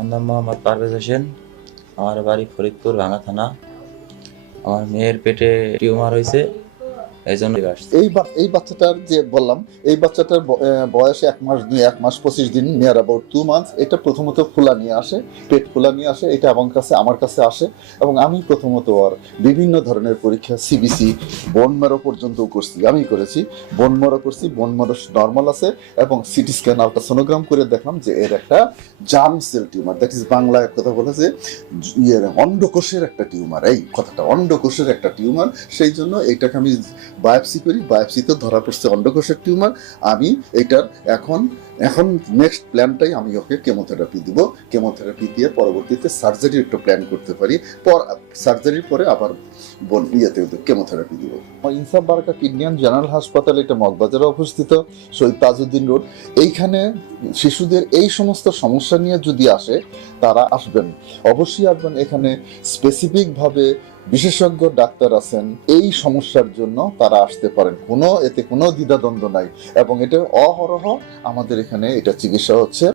আমার নাম মোহাম্মদ পারভেজ হোসেন, আমার বাড়ি ফরিদপুর ভাঙা থানা। আমার মেয়ের পেটে টিউমার হয়েছে। এই জন্য এই এই বাচ্চাটার যে বললাম, এই বাচ্চাটার বয়স এক মাস দুই, এক মাস পঁচিশ দিন নিয়ার অ্যাবাউট টু মান্থস এটা প্রথমত খোলা নিয়ে আসে, পেট খোলা নিয়ে আসে, এটা আমার কাছে আমার কাছে আসে, এবং আমি প্রথমত ওর বিভিন্ন ধরনের পরীক্ষা সিবিসি বোন মেরো পর্যন্ত করছি আমি করেছি বোন মেরো করছি বোন মেরো নর্মাল আছে, এবং সিটি স্ক্যান আলট্রাসোনোগ্রাম করে দেখলাম যে এর একটা germ cell tumour that is বাংলায় কথা বলে যে অন্ডকোষের একটা টিউমার এই কথাটা, অন্ডকোষের একটা টিউমার সেই জন্য এটাকে আমি বায়োপসি করি, বায়োপসিতে ধরা পড়ছে অন্ডকোষের টিউমার। আমি এটার এখন এখন নেক্সট প্ল্যানটাই আমি ওকে কেমোথেরাপি দিব। কেমোথেরাপি দিয়ে পরবর্তীতে সার্জারি একটু প্ল্যান করতে পারি। পর সার্জারির পরে আবার বল ইয়েতে কেমোথেরাপি দিব। ইনসাফ বারাকা কিডনিয়ান জেনারেল হাসপাতাল এটা মগবাজারে অবস্থিত শহীদ তাজউদ্দিন রোড। এইখানে শিশুদের এই সমস্ত সমস্যা নিয়ে যদি আসে, তারা আসবেন। অবশ্যই আসবেন। এখানে স্পেসিফিকভাবে বিশেষজ্ঞ ডাক্তার আছেন, এই সমস্যার জন্য তারা আসতে পারেন। কোনো, এতে কোনো দ্বিধাদ্বন্দ্ব নাই। এবং এটা অহরহ আমাদের এখানে এটা চিকিৎসা হচ্ছে।